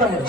తమ్ముడు.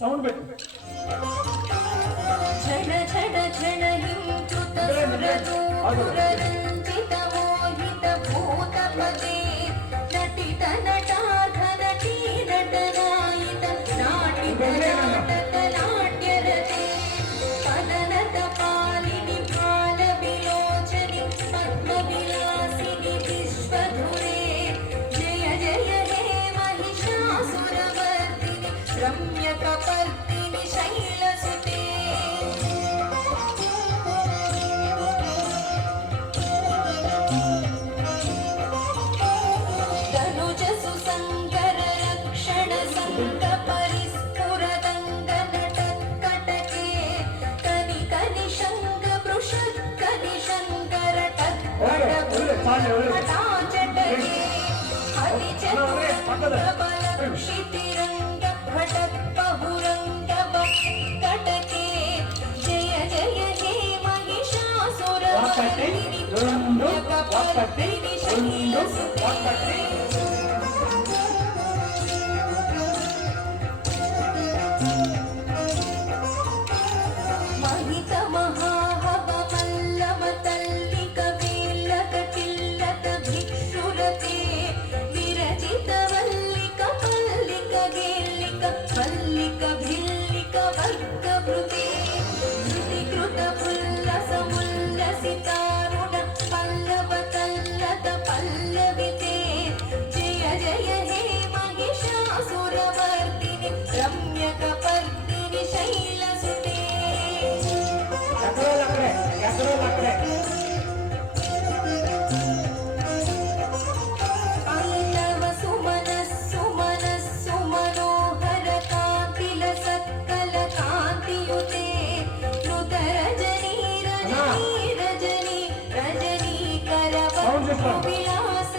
సౌండ్ పెట్టు. झड झड झड हिंकृत सुरदूररञ्जित मोहित भूतपदे नटित नटार्ध नटी नटनायित नाटित नाटक नाट्यरते पदनत पालिनि भाल विलोचनि पद्मविलासिनि विश्वधुरे जय जय हे महिषासुरवर्धिनि रम्यकपर्दिनि शैलसुते क्षितिरंग भटक बहुरंग कटके जय जय हे महिषासुरवर्धिनि रम्यकपर्दिनि शैलसुते महित महाहव मल्लव तल्लिक वेल्लक किल्लक भिक्षुरते विरचित वल्लिक पल्लिक गेल्लिक मल्लिक भिल्लिक वर्गभृते धृतिकृत पुल्लस मुल्लसितारुण पल्लव तल्लत पल्लविते जय जय हे महिषासुरवर्धिनि रम्यकपर्दिनि शैलसुते पल्लव सुमनस्सु मनस्सु मनोहर कान्तिल सक्कल कान्तियुते नुत रजनी रजनी रजनी रजनी करवधु विलास